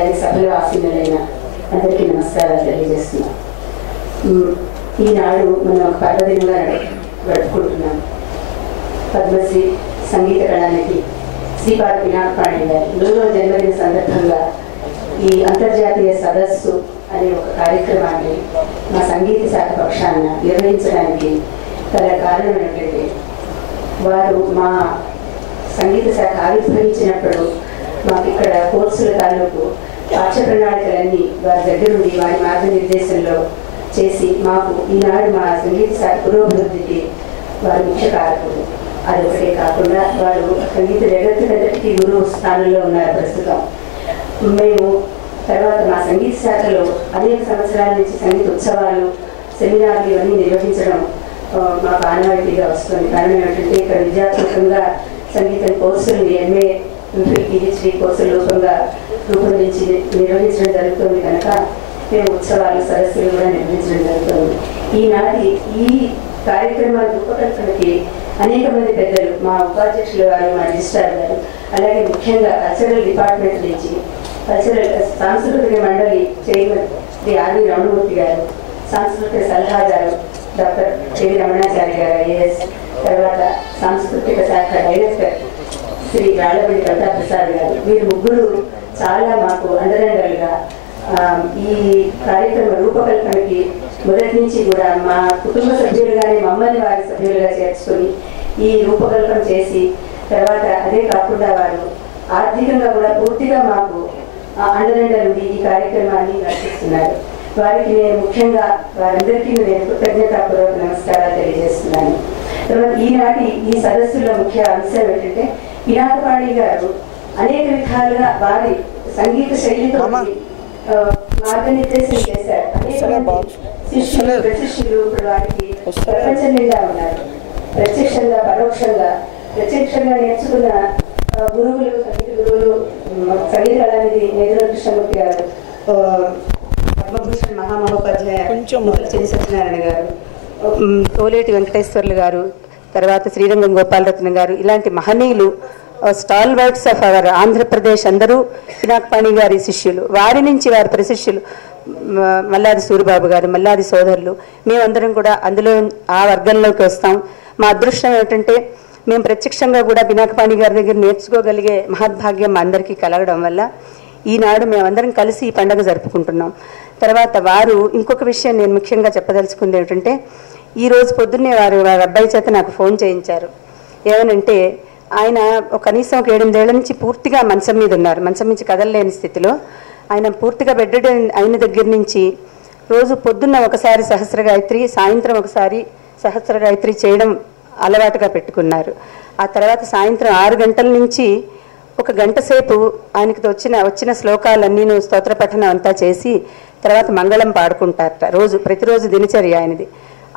సభలో ఆసీనులైన అందరికీ నమస్కారాలు తెలియజేస్తున్నాం. ఈనాడు మనం ఒక పర్వదినంగా గడుపుకుంటున్నాం. పద్మశ్రీ సంగీత కళానిధి శ్రీపాద పినాకపాణి గారి 100వ జన్మదిన సందర్భంగా ఈ అంతర్జాతీయ సదస్సు అనే ఒక కార్యక్రమాన్ని మా సంగీత శాఖ పక్షాన నిర్వహించడానికి గల కారణం ఏంటంటే, వారు మా సంగీత శాఖ ఆవిర్భవించినప్పుడు మాకు ఇక్కడ కోర్సుల తాలూకు పాఠ్య ప్రణాళికలన్నీ వారి దగ్గరుండి వారి మార్గనిర్దేశంలో చేసి మాకు ఈనాడు మా సంగీత శాఖ పురోభివృద్ధికి వారు ముఖ్య కారకులు. అదొకటే కాకుండా వారు సంగీత జగత్తుకంతటికీ గురువు స్థానంలో ఉన్నారు ప్రస్తుతం. మేము తర్వాత మా సంగీత శాఖలో అనేక సంవత్సరాల నుంచి సంగీత ఉత్సవాలు, సెమినార్లు ఇవన్నీ నిర్వహించడం మాకు ఆనవాయితీగా వస్తుంది. కారణం ఏమిటంటే, ఇక్కడ విద్యాత్మకంగా సంగీతం కోర్సులు ఎంఏ పిహెచ్డి కోర్సుల రూపంగా రూపొందించి నిర్వహించడం జరుగుతుంది కనుక మేము ఉత్సవాలు, సదస్సులు కూడా నిర్వహించడం జరుగుతుంది. ఈనాటి ఈ కార్యక్రమాల రూపకల్పనకి అనేక మంది పెద్దలు, మా ఉపాధ్యక్షులు గారు, మా రిజిస్ట్రార్ గారు, అలాగే ముఖ్యంగా కల్చరల్ డిపార్ట్మెంట్ నుంచి సాంస్కృతిక మండలి చైర్మన్ శ్రీ ఆర్వి రమణమూర్తి గారు, సాంస్కృతిక సలహాదారు డాక్టర్ కెవి రమణాచారి గారు ఐఏఎస్, తర్వాత సాంస్కృతిక శాఖ డైరెక్టర్ శ్రీ రాళ్లపల్లి ప్రతాప్ ప్రసాద్ గారు, వీరు ముగ్గురు చాలా మాకు అండదండలుగా ఈ కార్యక్రమ రూపకల్పనకి మొదటి నుంచి కూడా మా కుటుంబ సభ్యులుగానే మమ్మల్ని వారి సభ్యులుగా చేర్చుకొని ఈ రూపకల్పన చేసి, తర్వాత అదే కాకుండా వారు ఆర్థికంగా కూడా పూర్తిగా మాకు అండదండలుండి ఈ కార్యక్రమాన్ని నడిపిస్తున్నారు. వారికి నేను ముఖ్యంగా వారందరికీ నేను కృతజ్ఞతాపూర్వక నమస్కారాలు తెలియజేస్తున్నాను. తర్వాత ఈనాటి ఈ సదస్సులో ముఖ్య అంశం ఏంటంటే, పినాకపాణి గారు అనేక విధాలుగా వారి సంగీత శైలితో మార్గనిర్దేశం చేశారు. అనేక శిష్యులు, ప్రశిష్యులు ఇప్పుడు వారికి ప్రపంచం నిండా ఉన్నారు. ప్రత్యక్షంగా, పరోక్షంగా, ప్రత్యక్షంగా నేర్చుకున్న గురువులు, సంగీత గురువులు, సంగీత కళానిధి నేదుల కృష్ణమూర్తి గారు, పద్మభూషణ్ మహామహోపాధ్యాయ చెంచు సత్యనారాయణ గారు, కోలేటి వెంకటేశ్వర్లు గారు, తర్వాత శ్రీరంగం గోపాలరత్నం గారు, ఇలాంటి మహనీయులు, stall words of our Andhra Pradesh అందరూ పినాకపాణి గారి శిష్యులు. వారి నుంచి వారి ప్రశిష్యులు మల్లాది సూరిబాబు గారు, మల్లాది సోదరులు, మేమందరం కూడా అందులో ఆ వర్గంలోకి వస్తాం. మా అదృష్టం ఏమిటంటే, మేము ప్రత్యక్షంగా కూడా పినాకపాణి గారి దగ్గర నేర్చుకోగలిగే మహద్భాగ్యం మా అందరికీ కలగడం వల్ల ఈనాడు మేమందరం కలిసి ఈ పండుగ జరుపుకుంటున్నాం. తర్వాత వారు ఇంకొక విషయం నేను ముఖ్యంగా చెప్పదలుచుకుంది ఏమిటంటే, ఈరోజు పొద్దున్నే వారి అబ్బాయి చేత నాకు ఫోన్ చేయించారు. ఏమనంటే, ఆయన కనీసం ఒక 8 ఏళ్ల నుంచి పూర్తిగా మంచం మీద ఉన్నారు. మంచం నుంచి కదలలేని స్థితిలో ఆయన పూర్తిగా బెడ్ అయిన దగ్గర నుంచి రోజు పొద్దున్న ఒకసారి సహస్ర గాయత్రి, సాయంత్రం ఒకసారి సహస్ర గాయత్రి చేయడం అలవాటుగా పెట్టుకున్నారు. ఆ తర్వాత సాయంత్రం 6 గంటల నుంచి 1 గంట సేపు ఆయనకి వచ్చిన శ్లోకాలన్నీ స్తోత్ర పఠనం అంతా చేసి తర్వాత మంగళం పాడుకుంటారట. ప్రతిరోజు దినచర్య ఆయనది.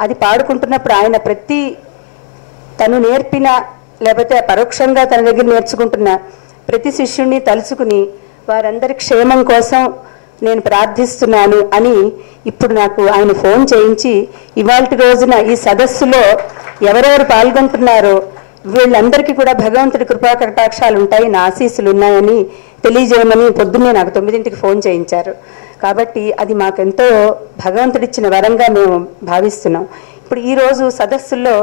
అది పాడుకుంటున్నప్పుడు ఆయన తను నేర్పిన, లేకపోతే పరోక్షంగా తన దగ్గర నేర్చుకుంటున్న ప్రతి శిష్యుడిని తలుచుకుని వారందరి క్షేమం కోసం నేను ప్రార్థిస్తున్నాను అని ఇప్పుడు నాకు ఆయన ఫోన్ చేయించి, ఇవాల్టి రోజున ఈ సదస్సులో ఎవరెవరు పాల్గొంటున్నారో వీళ్ళందరికీ కూడా భగవంతుడి కృపా కటాక్షాలు ఉంటాయి, నా ఆశీస్సులు ఉన్నాయని తెలియజేయమని పొద్దున్నే నాకు 9ంటికి ఫోన్ చేయించారు. కాబట్టి అది మాకెంతో భగవంతుడిచ్చిన వరంగా మేము భావిస్తున్నాం. ఇప్పుడు ఈరోజు సదస్సుల్లో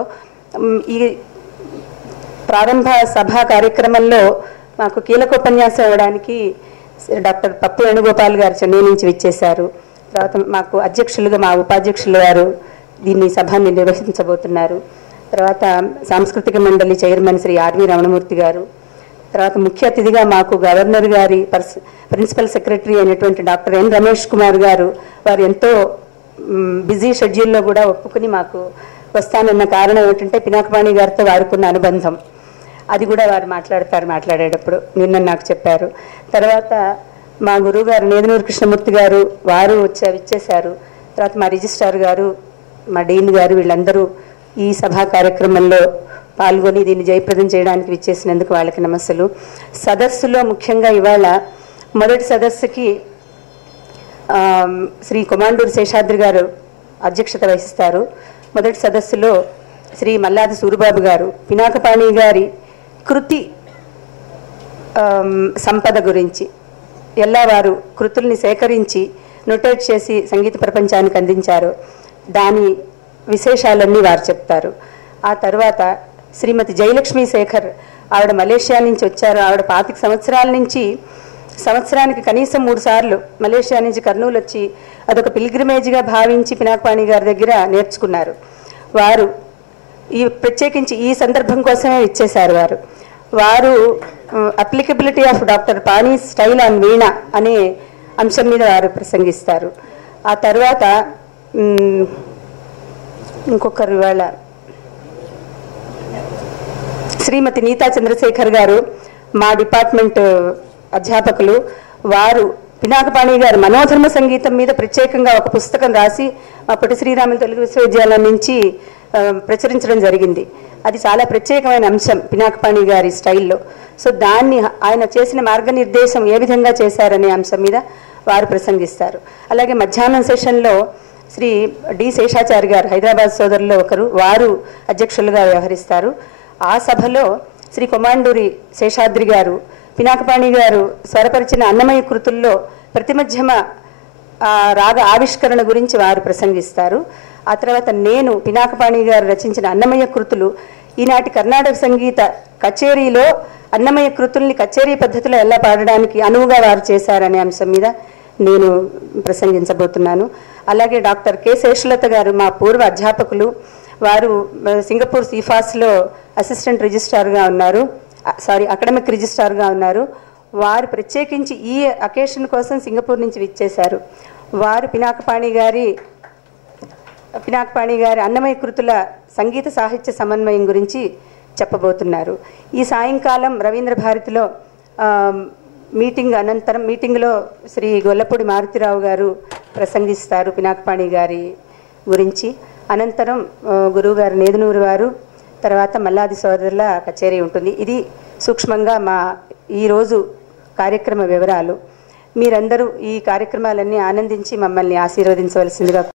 ఈ ప్రారంభ సభా కార్యక్రమంలో మాకు కీలకోపన్యాసం ఇవ్వడానికి డాక్టర్ పప్పు వేణుగోపాల్ గారు చెన్నై నుంచి విచ్చేశారు. తర్వాత మాకు అధ్యక్షులుగా మా ఉపాధ్యక్షులు గారు దీన్ని సభని నిర్వహించబోతున్నారు. తర్వాత సాంస్కృతిక మండలి చైర్మన్ శ్రీ ఆర్వి రమణమూర్తి గారు, తర్వాత ముఖ్య అతిథిగా మాకు గవర్నర్ గారి ప్రిన్సిపల్ సెక్రటరీ అయినటువంటి డాక్టర్ ఎన్ రమేష్ కుమార్ గారు, వారు ఎంతో బిజీ షెడ్యూల్లో కూడా ఒప్పుకుని మాకు వస్తానన్న కారణం ఏమిటంటే, పినాకపాణి గారితో వారుకున్న అనుబంధం. అది కూడా వారు మాట్లాడేటప్పుడు నిన్న నాకు చెప్పారు. తర్వాత మా గురువు గారు నేదునూరు కృష్ణమూర్తి గారు, వారు విచ్చేశారు. తర్వాత మా రిజిస్ట్రార్ గారు, మా డీన్ గారు, వీళ్ళందరూ ఈ సభా కార్యక్రమంలో పాల్గొని దీన్ని జయప్రదం చేయడానికి విచ్చేసినందుకు వాళ్ళకి నమస్సులు. సదస్సులో ముఖ్యంగా ఇవాళ మొదటి సదస్సుకి శ్రీ కొమాండూరు శేషాద్రి గారు అధ్యక్షత వహిస్తారు. మొదటి సదస్సులో శ్రీ మల్లాది సూరిబాబు గారు పినాకపాణి గారి కృతి సంపద గురించి ఎలా వారు కృతుల్ని సేకరించి నోటేట్ చేసి సంగీత ప్రపంచానికి అందించారు, దాని విశేషాలన్నీ వారు చెప్తారు. ఆ తర్వాత శ్రీమతి జయలక్ష్మీ శేఖర్, ఆవిడ మలేషియా నుంచి వచ్చారు. ఆవిడ 25 సంవత్సరాల నుంచి సంవత్సరానికి కనీసం 3 సార్లు మలేషియా నుంచి కర్నూలు వచ్చి అదొక పిల్గ్రిమేజ్గా భావించి పినాకపాణి గారి దగ్గర నేర్చుకున్నారు. వారు ప్రత్యేకించి ఈ సందర్భం కోసమే ఇచ్చేశారు. వారు applicability of doctor Pani style on veena అనే అంశం మీద వారు ప్రసంగిస్తారు. ఆ తర్వాత ఇంకొకరు ఇవాళ శ్రీమతి నీతా చంద్రశేఖర్ గారు, మా డిపార్ట్మెంట్ అధ్యాపకులు. వారు పినాకపాణి గారు మనోధర్మ సంగీతం మీద ప్రత్యేకంగా ఒక పుస్తకం రాసి మా పొట్టి శ్రీరాములు తెలుగు విశ్వవిద్యాలయం నుంచి ప్రచురించడం జరిగింది. అది చాలా ప్రత్యేకమైన అంశం పినాకపాణి గారి స్టైల్లో. సో దాన్ని ఆయన చేసిన మార్గనిర్దేశం ఏ విధంగా చేశారనే అంశం మీద వారు ప్రసంగిస్తారు. అలాగే మధ్యాహ్నం సెషన్లో శ్రీ డి శేషాచారి గారు, హైదరాబాద్ సోదరుల్లో ఒకరు, వారు అధ్యక్షులుగా వ్యవహరిస్తారు. ఆ సభలో శ్రీ కొమాండూరి శేషాద్రి గారు పినాకపాణి గారు స్వరపరిచిన అన్నమయ్య కృతుల్లో ప్రతిమధ్యమ రాగ ఆవిష్కరణ గురించి వారు ప్రసంగిస్తారు. ఆ తర్వాత నేను పినాకపాణి గారు రచించిన అన్నమయ్య కృతులు ఈనాటి కర్ణాటక సంగీత కచేరీలో అన్నమయ్య కృతుల్ని కచేరీ పద్ధతిలో ఎలా పాడడానికి అనువుగా వారు చేశారనే అంశం మీద నేను ప్రసంగించబోతున్నాను. అలాగే డాక్టర్ కె శేషలత గారు, మా పూర్వ అధ్యాపకులు. వారు సింగపూర్ సిఫాస్లో అసిస్టెంట్ రిజిస్ట్రార్గా ఉన్నారు, అకాడమిక్ రిజిస్ట్రార్గా ఉన్నారు. వారు ప్రత్యేకించి ఈ అకేషన్ కోసం సింగపూర్ నుంచి విచ్చేశారు. వారు పినాకపాణి గారి అన్నమయ్య కృతుల సంగీత సాహిత్య సమన్వయం గురించి చెప్పబోతున్నారు. ఈ సాయంకాలం రవీంద్ర భారతిలో మీటింగ్లో శ్రీ గొల్లపూడి మారుతిరావు గారు ప్రసంగిస్తారు పినాకపాణి గారి గురించి. అనంతరం గురువు గారు నేదునూరు వారు, తర్వాత మల్లాది సోదరుల కచేరీ ఉంటుంది. ఇది సూక్ష్మంగా మా ఈరోజు కార్యక్రమ వివరాలు. మీరందరూ ఈ కార్యక్రమాలన్నీ ఆనందించి మమ్మల్ని ఆశీర్వదించవలసిందిగా